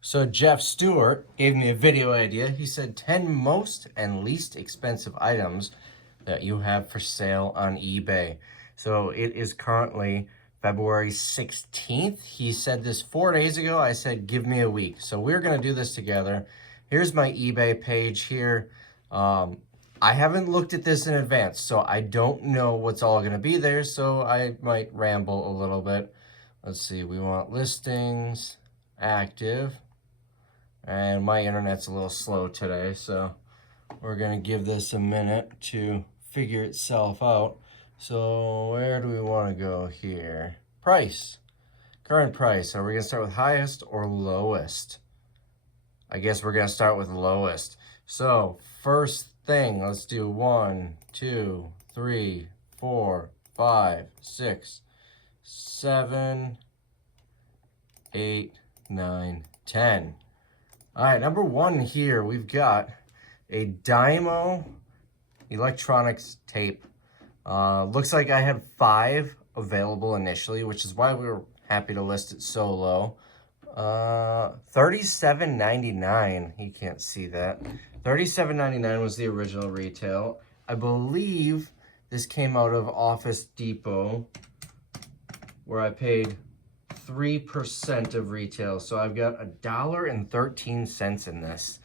So Jeff Stewart gave me a video idea. He said 10 most and least expensive items that you have for sale on eBay. So it is currently February 16th. He said this 4 days ago. I said, give me a week. So we're going to do this together. Here's my eBay page here. I haven't looked at this in advance, so I don't know what's all going to be there. So I might ramble a little bit. Let's see. We want listings, active. And my internet's a little slow today, so we're going to give this a minute to figure itself out. So where do we want to go here? Price. Current price. Are we going to start with highest or lowest? I guess we're going to start with lowest. So first thing, let's do 1, 2, 3, 4, 5, 6, 7, 8, 9, 10. All right, number one here, we've got a Dymo electronics tape. Looks like I had 5 available initially, which is why we were happy to list it so low. $37.99. You can't see that. $37.99 was the original retail. I believe this came out of Office Depot, where I paid 3% of retail. So I've got $1.13 in this.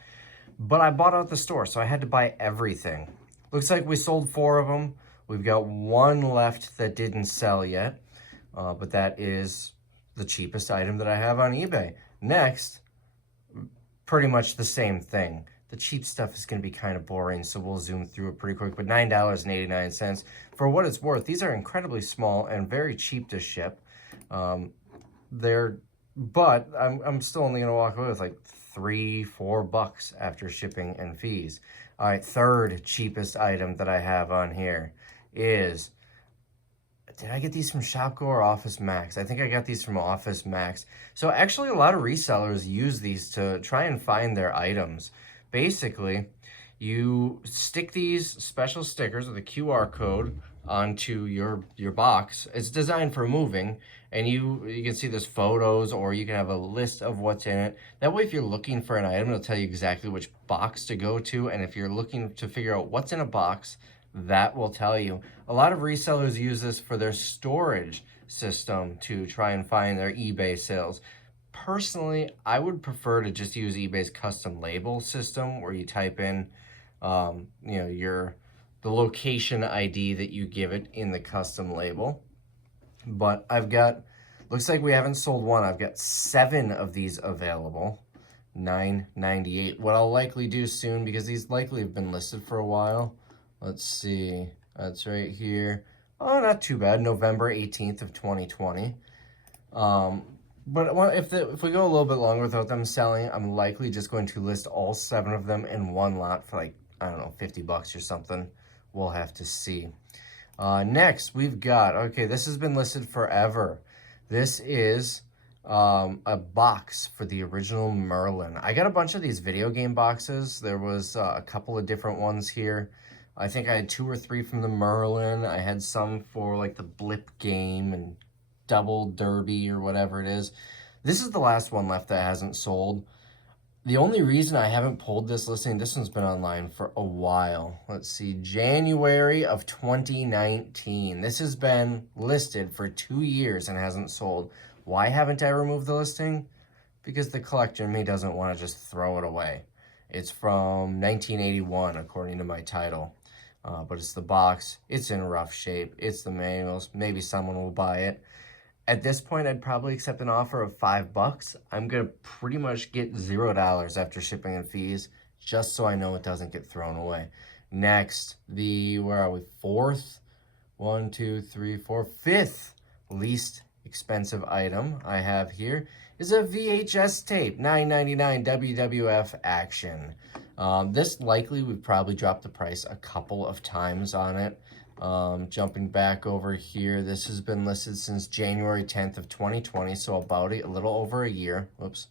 But I bought out the store, so I had to buy everything. Looks like we sold 4 of them. We've got 1 left that didn't sell yet. But that is the cheapest item that I have on eBay. Next, pretty much the same thing. The cheap stuff is going to be kind of boring, so we'll zoom through it pretty quick. But $9.89. For what it's worth, these are incredibly small and very cheap to ship. But I'm still only gonna walk away with like $3-4 after shipping and fees. All right, third cheapest item that I have on here is, did I get these from Shopko or Office Max? I think I got these from Office Max. So actually a lot of resellers use these to try and find their items. Basically, you stick these special stickers with a QR code onto your box. It's designed for moving, and you can see there's photos, or you can have a list of what's in it. That way, if you're looking for an item, it'll tell you exactly which box to go to, and if you're looking to figure out what's in a box, that will tell you. A lot of resellers use this for their storage system to try and find their eBay sales. Personally, I would prefer to just use eBay's custom label system, where you type in the location ID that you give it in the custom label. But looks like we haven't sold 1. I've got 7 of these available. $9.98. What I'll likely do soon, because these likely have been listed for a while. Let's see. That's right here. Oh, not too bad. November 18th of 2020. But if we go a little bit longer without them selling, I'm likely just going to list all 7 of them in one lot for like, I don't know, $50 or something. We'll have to see. Next, we've got, okay, this has been listed forever. This is a box for the original Merlin. I got a bunch of these video game boxes. There was a couple of different ones here. I think I had 2 or 3 from the Merlin. I had some for like the Blip game and Double Derby or whatever it is. This is the last one left that hasn't sold. The only reason I haven't pulled this listing, this one's been online for a while. Let's see, January of 2019. This has been listed for 2 years and hasn't sold. Why haven't I removed the listing? Because the collector in me doesn't want to just throw it away. It's from 1981, according to my title. But it's the box. It's in rough shape. It's the manuals. Maybe someone will buy it. At this point, I'd probably accept an offer of $5. I'm going to pretty much get $0 after shipping and fees, just so I know it doesn't get thrown away. Next, where are we? 4th? 1, 2, 3, 4, 5th least expensive item I have here is a VHS tape, $9.99 WWF Action. This likely, we've probably dropped the price a couple of times on it. Jumping back over here, this has been listed since January 10th of 2020, so about a little over a year. Whoops.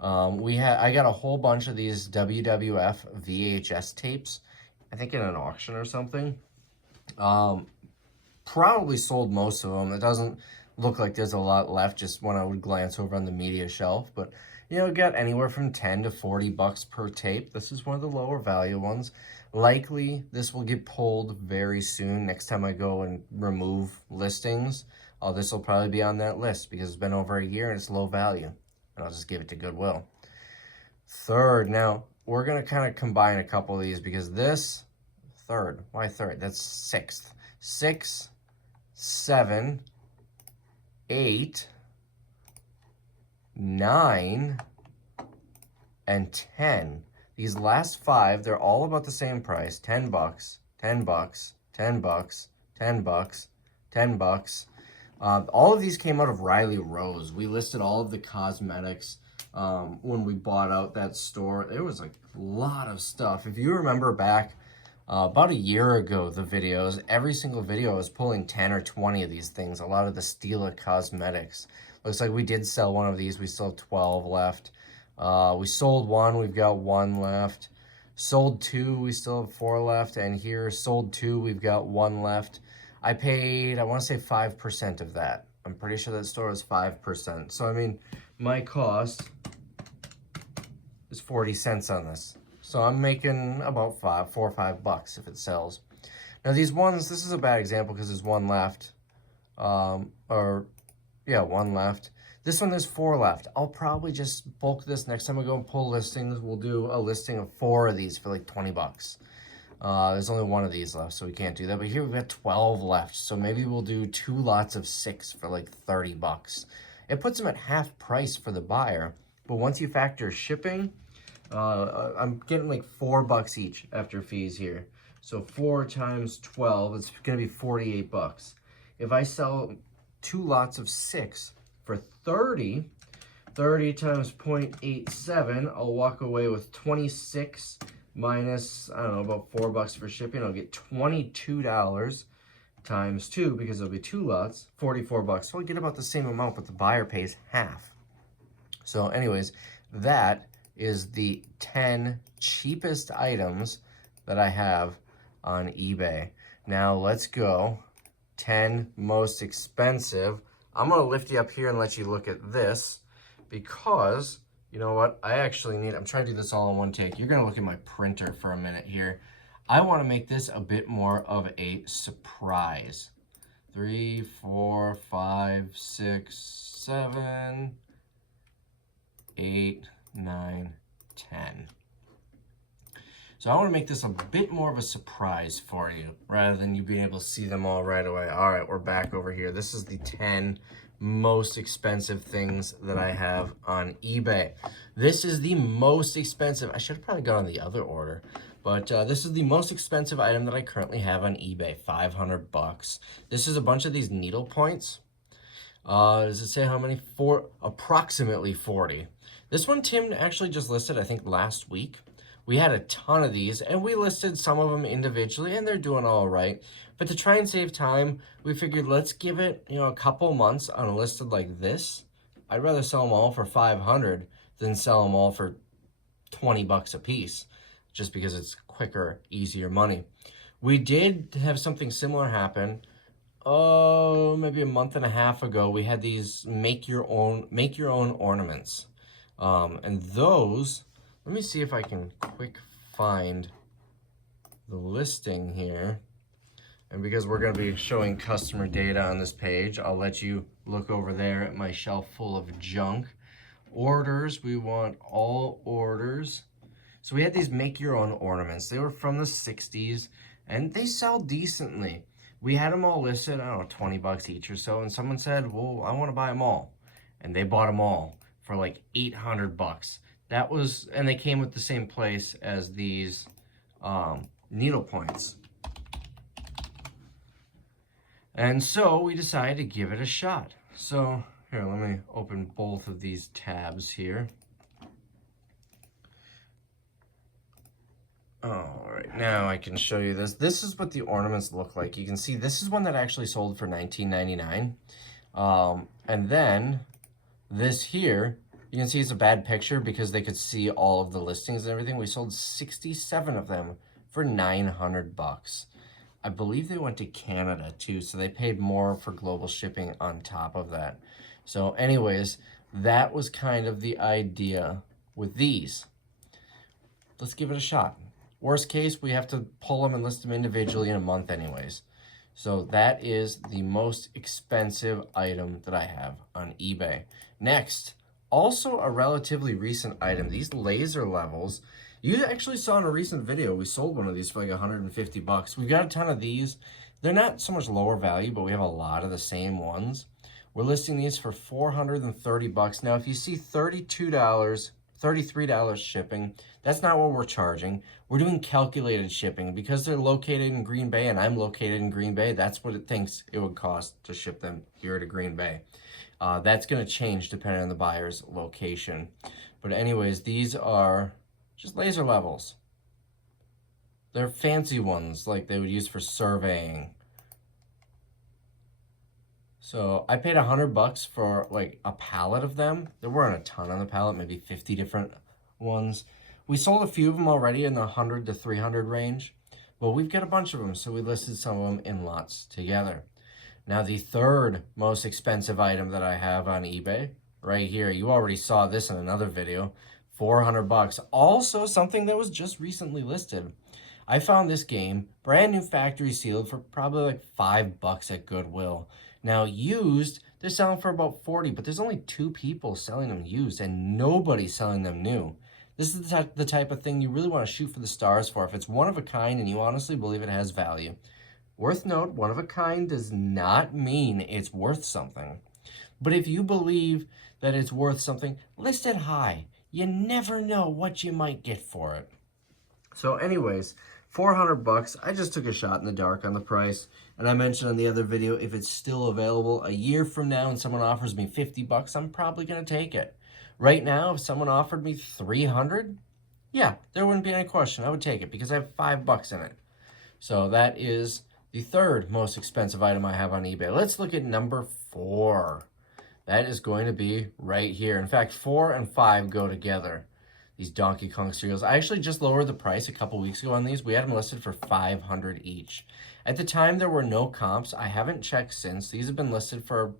I got a whole bunch of these WWF VHS tapes, I think in an auction or something. Probably sold most of them. It doesn't look like there's a lot left just when I would glance over on the media shelf. But, you know, got anywhere from 10 to 40 bucks per tape. This is one of the lower value ones. Likely, this will get pulled very soon. Next time I go and remove listings, this will probably be on that list because it's been over a year and it's low value. And I'll just give it to Goodwill. Third, now, we're going to kind of combine a couple of these because this, third, why third? That's sixth. 6, 7, 8, 9, and 10. These last 5, they're all about the same price. 10 bucks, 10 bucks, 10 bucks, 10 bucks, 10 bucks. All of these came out of Riley Rose. We listed all of the cosmetics when we bought out that store. There was a lot of stuff. If you remember back about a year ago, the videos, every single video I was pulling 10 or 20 of these things, a lot of the Stila cosmetics. Looks like we did sell one of these. We still have 12 left. We sold one, we've got 1 left. Sold 2, we still have 4 left. And here, sold 2, we've got 1 left. I paid, I want to say 5% of that. I'm pretty sure that store was 5%. So, I mean, my cost is 40 cents on this. So I'm making about 4 or 5 bucks if it sells. Now these ones, this is a bad example because there's 1 left. 1 left. This one, there's 4 left. I'll probably just bulk this next time I go and pull listings. We'll do a listing of 4 of these for like 20 bucks. There's only 1 of these left, so we can't do that. But here we've got 12 left. So maybe we'll do 2 lots of 6 for like 30 bucks. It puts them at half price for the buyer. But once you factor shipping, I'm getting like 4 bucks each after fees here. So 4 times 12, it's going to be 48 bucks. If I sell 2 lots of 6 for 30 times 0.87, I'll walk away with 26 minus, I don't know, about 4 bucks for shipping. I'll get $22 times 2 because there'll be 2 lots, 44 bucks. So I'll get about the same amount, but the buyer pays half. So anyways, that is the 10 cheapest items that I have on eBay. Now let's go 10 most expensive. I'm gonna lift you up here and let you look at this because you know what? I'm trying to do this all in one take. You're gonna look at my printer for a minute here. I wanna make this a bit more of a surprise. 3, 4, 5, 6, 7, 8, 9, 10. So I want to make this a bit more of a surprise for you rather than you being able to see them all right away. All right, we're back over here. This is the 10 most expensive things that I have on eBay. This is the most expensive. I should have probably gone on the other order, but this is the most expensive item that I currently have on eBay, 500 bucks. This is a bunch of these needle points. Does it say how many? Approximately 40. This one Tim actually just listed, I think, last week. We had a ton of these, and we listed some of them individually, and they're doing all right. But to try and save time, we figured let's give it, a couple months on a listed like this. I'd rather sell them all for 500 than sell them all for 20 bucks a piece, just because it's quicker, easier money. We did have something similar happen. Maybe a month and a half ago. We had these make your own ornaments. And those, let me see if I can quick find the listing here. And because we're going to be showing customer data on this page, I'll let you look over there at my shelf full of junk. Orders, we want all orders. So we had these make your own ornaments. They were from the 60s and they sell decently. We had them all listed, I don't know, 20 bucks each or so. And someone said, well, I want to buy them all. And they bought them all for like 800 bucks. That was, and they came with the same place as these needle points. And so we decided to give it a shot. So here, let me open both of these tabs here. All right, now I can show you this. This is what the ornaments look like. You can see this is one that actually sold for $19.99. And then this here, you can see it's a bad picture because they could see all of the listings and everything. We sold 67 of them for 900 bucks. I believe they went to Canada too, so they paid more for global shipping on top of that. So anyways, that was kind of the idea with these. Let's give it a shot. Worst case, we have to pull them and list them individually in a month anyways. So that is the most expensive item that I have on eBay. Next, also a relatively recent item, these laser levels. You actually saw in a recent video, we sold one of these for like 150 bucks. We've got a ton of these. They're not so much lower value, but we have a lot of the same ones. We're listing these for 430 bucks. Now, if you see $32, $33 shipping, that's not what we're charging. We're doing calculated shipping because they're located in Green Bay and I'm located in Green Bay. That's what it thinks it would cost to ship them here to Green Bay. That's going to change depending on the buyer's location. But anyways, these are just laser levels. They're fancy ones like they would use for surveying. So I paid 100 bucks for like a pallet of them. There weren't a ton on the pallet, maybe 50 different ones. We sold a few of them already in the 100 to 300 range. Well, we've got a bunch of them, so we listed some of them in lots together. Now, the third most expensive item that I have on eBay, right here, you already saw this in another video, 400 bucks. Also, something that was just recently listed. I found this game, brand new factory sealed, for probably like $5 at Goodwill. Now, used, they're selling for about 40, but there's only 2 people selling them used and nobody selling them new. This is the type of thing you really want to shoot for the stars for if it's one of a kind and you honestly believe it has value. Worth note, one of a kind does not mean it's worth something. But if you believe that it's worth something, list it high. You never know what you might get for it. So anyways, 400 bucks. I just took a shot in the dark on the price. And I mentioned on the other video, if it's still available a year from now and someone offers me 50 bucks, I'm probably going to take it. Right now, if someone offered me 300, yeah, there wouldn't be any question. I would take it because I have $5 in it. So that is the third most expensive item I have on eBay. Let's look at number 4. That is going to be right here. In fact, 4 and 5 go together. These Donkey Kong cereals. I actually just lowered the price a couple weeks ago on these. We had them listed for $500 each. At the time, there were no comps. I haven't checked since. These have been listed for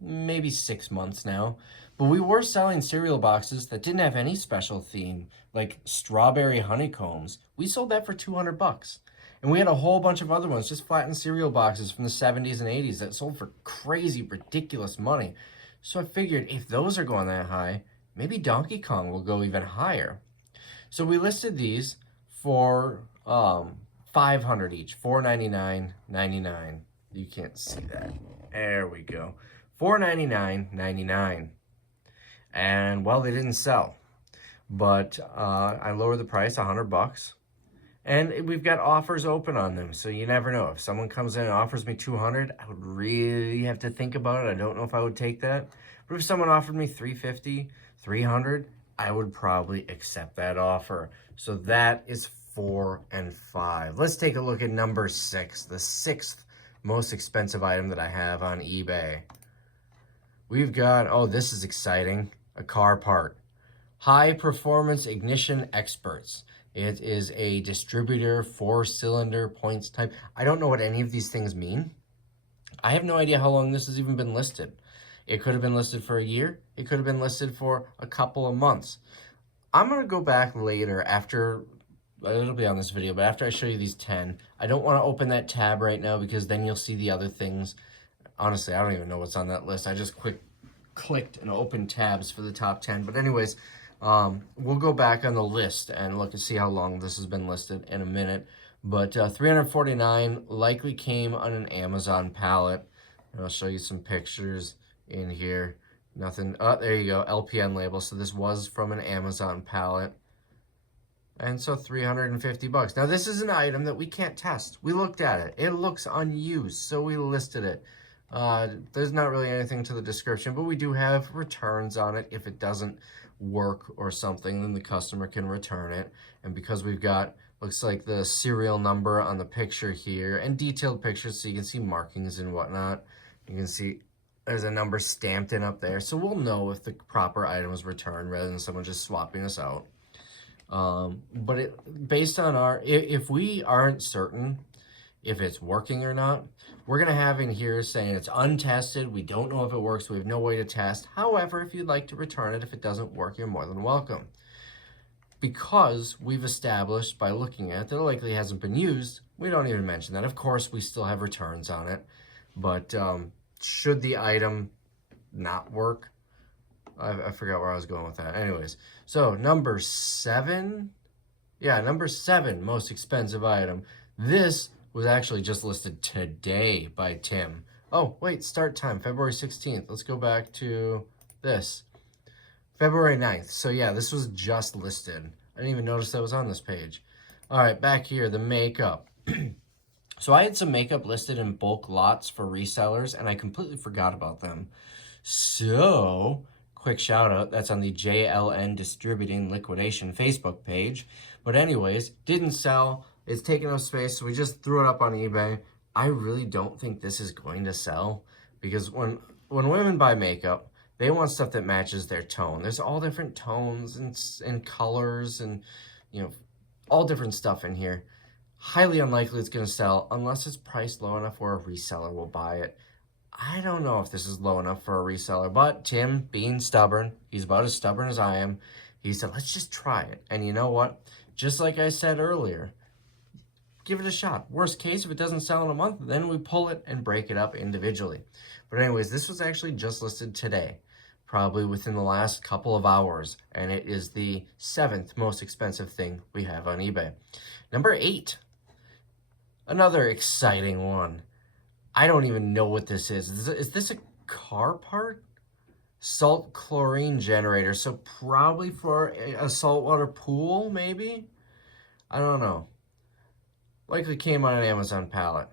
maybe 6 months now. But we were selling cereal boxes that didn't have any special theme, like strawberry honeycombs. We sold that for 200 bucks. And we had a whole bunch of other ones, just flattened cereal boxes from the 70s and 80s that sold for crazy, ridiculous money. So I figured if those are going that high, maybe Donkey Kong will go even higher. So we listed these for $500 each, $499.99. You can't see that. There we go. $499.99. And well, they didn't sell. But I lowered the price 100 bucks. And we've got offers open on them, so you never know. If someone comes in and offers me 200, I would really have to think about it. I don't know if I would take that. But if someone offered me 350, 300, I would probably accept that offer. So that is 4 and 5. Let's take a look at number 6, the 6th most expensive item that I have on eBay. We've got, oh, this is exciting, a car part. High Performance Ignition Experts. It is a distributor, 4-cylinder points type. I don't know what any of these things mean. I have no idea how long this has even been listed. It could have been listed for a year. It could have been listed for a couple of months. I'm going to go back later after, it'll be on this video, but after I show you these 10, I don't want to open that tab right now because then you'll see the other things. Honestly, I don't even know what's on that list. I just clicked and opened tabs for the top 10. But anyways, we'll go back on the list and look and see how long this has been listed in a minute. But 349 likely came on an Amazon pallet. And I'll show you some pictures in here. Nothing. Oh, there you go. LPN label. So this was from an Amazon pallet. And so 350 bucks. Now this is an item that we can't test. We looked at it. It looks unused, so we listed it. There's not really anything to the description, but we do have returns on it. If it doesn't work or something, then the customer can return it. And because we've got, looks like the serial number on the picture here and detailed pictures so you can see markings and whatnot. You can see there's a number stamped in up there. So we'll know if the proper item was returned rather than someone just swapping us out. But based on our, if we aren't certain if it's working or not. We're going to have in here saying it's untested. We don't know if it works. We have no way to test. However, if you'd like to return it, if it doesn't work, you're more than welcome. Because we've established by looking at it that it likely hasn't been used, we don't even mention that. Of course, we still have returns on it. But should the item not work, I forgot where I was going with that. Anyways, so number 7. Yeah, number 7 most expensive item. This was actually just listed today by Tim. Oh, wait, start time, February 16th. Let's go back to this. February 9th. So yeah, this was just listed. I didn't even notice that was on this page. All right, back here, the makeup. So I had some makeup listed in bulk lots for resellers, and I completely forgot about them. So, quick shout out, that's on the JLN Distributing Liquidation Facebook page. But anyways, didn't sell. It's taking up space, so we just threw it up on eBay. I really don't think this is going to sell, because when women buy makeup, they want stuff that matches their tone. There's all different tones and colors and, you know, all different stuff in here. Highly unlikely it's going to sell unless it's priced low enough where a reseller will buy it. I don't know if this is low enough for a reseller, but Tim, being stubborn, he's about as stubborn as I am, he said, let's just try it. And you know what? Just like I said earlier, give it a shot. Worst case, if it doesn't sell in a month, then we pull it and break it up individually. But anyways, this was actually just listed today, probably within the last couple of hours, and it is the 7th most expensive thing we have on eBay. Number 8, another exciting one. I don't even know what this is. Is this a car part? Salt chlorine generator, so probably for a saltwater pool, maybe? I don't know. Likely came on an Amazon pallet.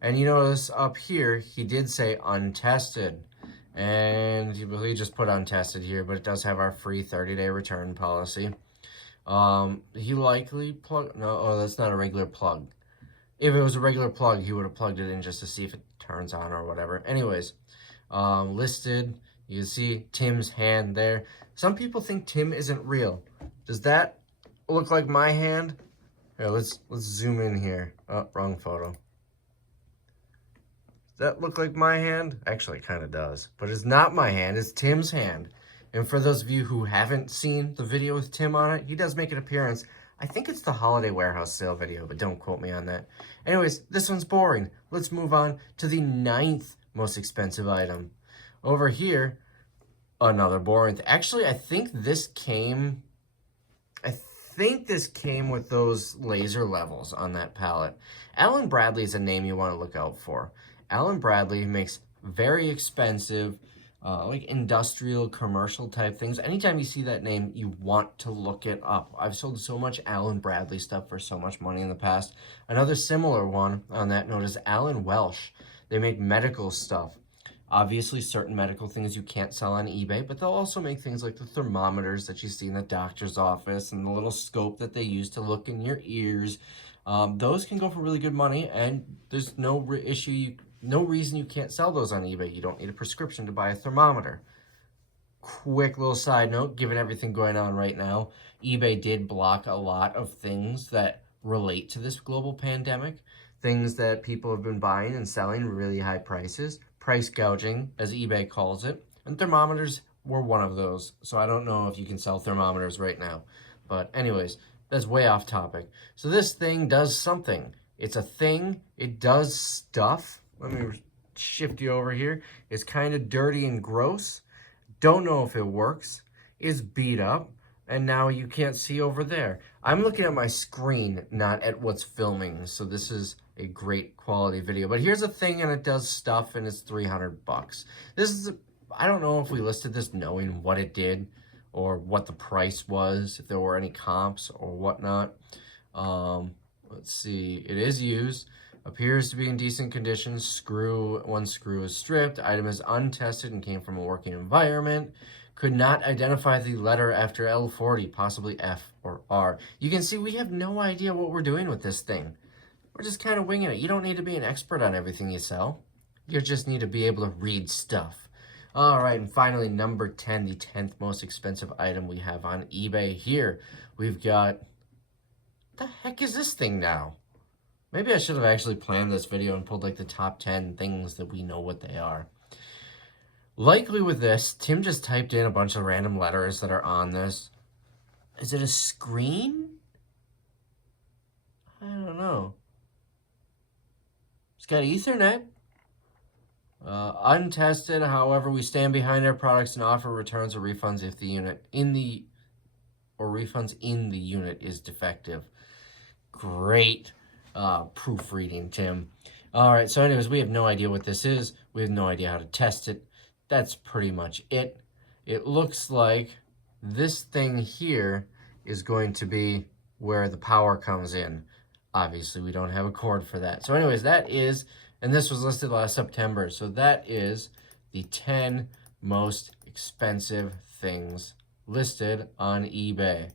And you notice up here, he did say untested. And he just put untested here, but it does have our free 30-day return policy. He likely plugged, no, oh, that's not a regular plug. If it was a regular plug, he would have plugged it in just to see if it turns on or whatever. Anyways, listed, you can see Tim's hand there. Some people think Tim isn't real. Does that look like my hand? Here, let's zoom in here. Oh, wrong photo. Does that look like my hand? Actually, it kind of does. But it's not my hand, it's Tim's hand. And for those of you who haven't seen the video with Tim on it, he does make an appearance. I think it's the holiday warehouse sale video, but don't quote me on that. Anyways, this one's boring. Let's move on to the 9th most expensive item. Over here, another boring. Actually, I think this came with those laser levels on that pallet. Allen Bradley is a name you want to look out for. Allen Bradley makes very expensive, like industrial, commercial type things. Anytime you see that name, you want to look it up. I've sold so much Allen Bradley stuff for so much money in the past. Another similar one on that note is Allen Welsh. They make medical stuff. Obviously, certain medical things you can't sell on eBay, but they'll also make things like the thermometers that you see in the doctor's office and the little scope that they use to look in your ears. Those can go for really good money, and there's no reason you can't sell those on eBay. You don't need a prescription to buy a thermometer. Quick little side note, given everything going on right now, eBay did block a lot of things that relate to this global pandemic, things that people have been buying and selling really high prices, price gouging, as eBay calls it, and thermometers were one of those. So I don't know if you can sell thermometers right now. But anyways, that's way off topic. So this thing does something. It's a thing. It does stuff. Let me shift you over here. It's kind of dirty and gross. Don't know if it works. It's beat up. And now you can't see over there. I'm looking at my screen, not at what's filming. So this is a great quality video. But here's a thing, and it does stuff, and it's $300. This is, I don't know if we listed this knowing what it did or what the price was, if there were any comps or whatnot. Let's see. It is used. Appears to be in decent condition. One screw is stripped. Item is untested and came from a working environment. Could not identify the letter after L40, possibly F or R. You can see we have no idea what we're doing with this thing. We're just kind of winging it. You don't need to be an expert on everything you sell. You just need to be able to read stuff. All right, and finally, number 10, the 10th most expensive item we have on eBay here. We've got, what the heck is this thing now? Maybe I should have actually planned this video and pulled like the top 10 things that we know what they are. Likely with this, Tim just typed in a bunch of random letters that are on this. Is it a screen? I don't know. It's got Ethernet. Untested, however, we stand behind our products and offer returns or refunds if the unit refunds in the unit is defective. Great proofreading, Tim. All right, so anyways, we have no idea what this is. We have no idea how to test it. That's pretty much it. It looks like this thing here is going to be where the power comes in. Obviously, we don't have a cord for that. So anyways, that is, and this was listed last September, so that is the 10 most expensive things listed on eBay.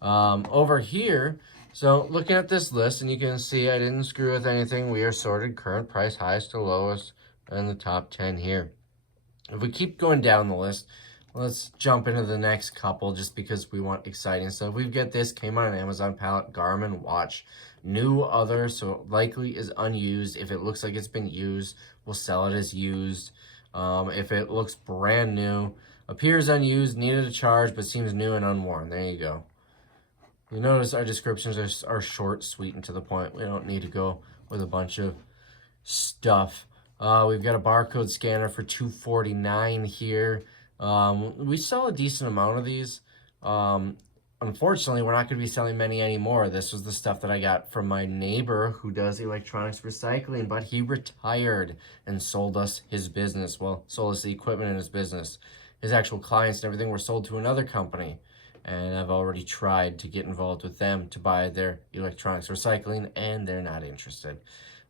Over here, so looking at this list, and you can see I didn't screw with anything. We are sorted current price, highest to lowest, and the top 10 here. If we keep going down the list, let's jump into the next couple just because we want exciting stuff. We've got this, came on an Amazon pallet, Garmin watch. New other, so likely is unused. If it looks like it's been used, we'll sell it as used. If it looks brand new, appears unused, needed a charge, but seems new and unworn. There you go. You notice our descriptions are short, sweet, and to the point. We don't need to go with a bunch of stuff. We've got a barcode scanner for $249 here. We sell a decent amount of these. Unfortunately, we're not going to be selling many anymore. This was the stuff that I got from my neighbor who does electronics recycling, but he retired and sold us his business. Well, sold us the equipment in his business. His actual clients and everything were sold to another company. And I've already tried to get involved with them to buy their electronics recycling, and they're not interested.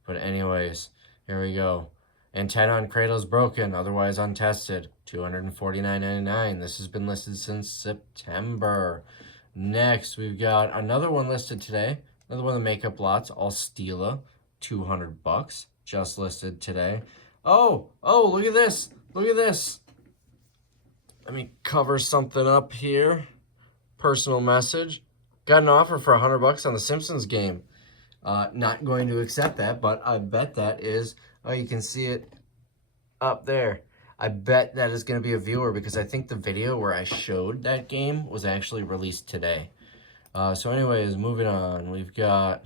But anyways, here we go. Antenna on cradle is broken, otherwise untested. $249.99. This has been listed since September. Next, we've got another one listed today. Another one of the makeup lots, all Stila, $200, just listed today. Oh, look at this. Look at this. Let me cover something up here. Personal message. Got an offer for $100 on the Simpsons game. Not going to accept that, but I bet that is, oh, you can see it up there. I bet that is going to be a viewer because I think the video where I showed that game was actually released today. So anyways, moving on. We've got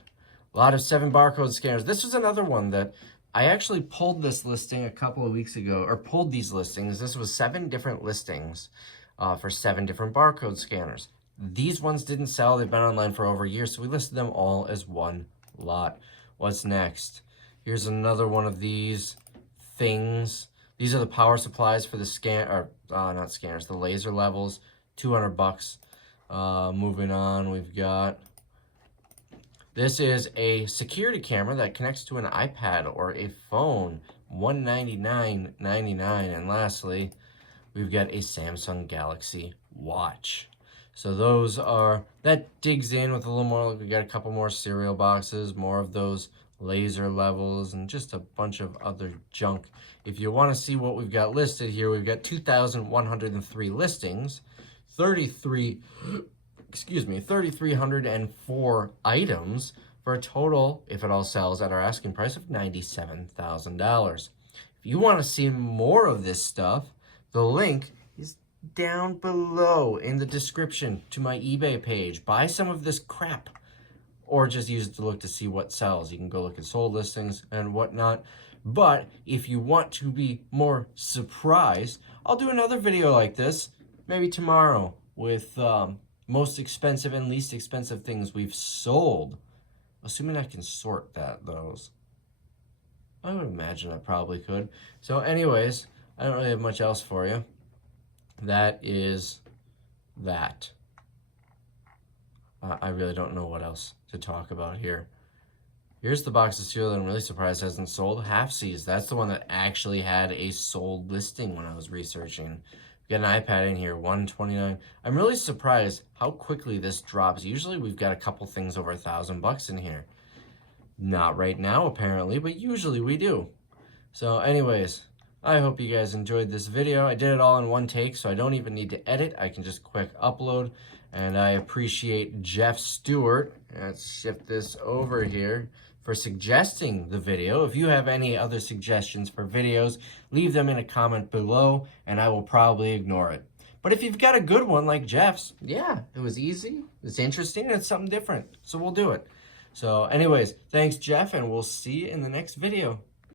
a lot of 7 barcode scanners. This was another one that I actually pulled this listing a couple of weeks ago, or pulled these listings. This was 7 different listings for 7 different barcode scanners. These ones didn't sell. They've been online for over a year, so we listed them all as one lot. What's next? Here's another one of these things. These are the power supplies for the not scanners, the laser levels, $200. Moving on, we've got, this is a security camera that connects to an iPad or a phone, $199.99. And lastly, we've got a Samsung Galaxy watch. So those are, that digs in with a little more, we got a couple more cereal boxes, more of those laser levels, and just a bunch of other junk. If you want to see what we've got listed here, we've got 2,103 listings, 3,304 items for a total, if it all sells, at our asking price of $97,000. If you want to see more of this stuff, the link is down below in the description to my eBay page. Buy some of this crap, or just use it to look to see what sells. You can go look at sold listings and whatnot. But if you want to be more surprised, I'll do another video like this, maybe tomorrow, with most expensive and least expensive things we've sold. Assuming I can sort those. I would imagine I probably could. So anyways, I don't really have much else for you. That is that. I really don't know what else to talk about here. Here's the box of cereal that I'm really surprised hasn't sold. Half-C's. That's the one that actually had a sold listing when I was researching. We've got an iPad in here, $129. I'm really surprised how quickly this drops. Usually we've got a couple things over $1,000 in here. Not right now, apparently, but usually we do. So anyways, I hope you guys enjoyed this video. I did it all in one take, so I don't even need to edit. I can just quick upload. And I appreciate Jeff Stewart. Let's shift this over here for suggesting the video. If you have any other suggestions for videos, leave them in a comment below, and I will probably ignore it. But if you've got a good one like Jeff's, yeah, it was easy, it's interesting, and it's something different, so we'll do it. So anyways, thanks, Jeff, and we'll see you in the next video.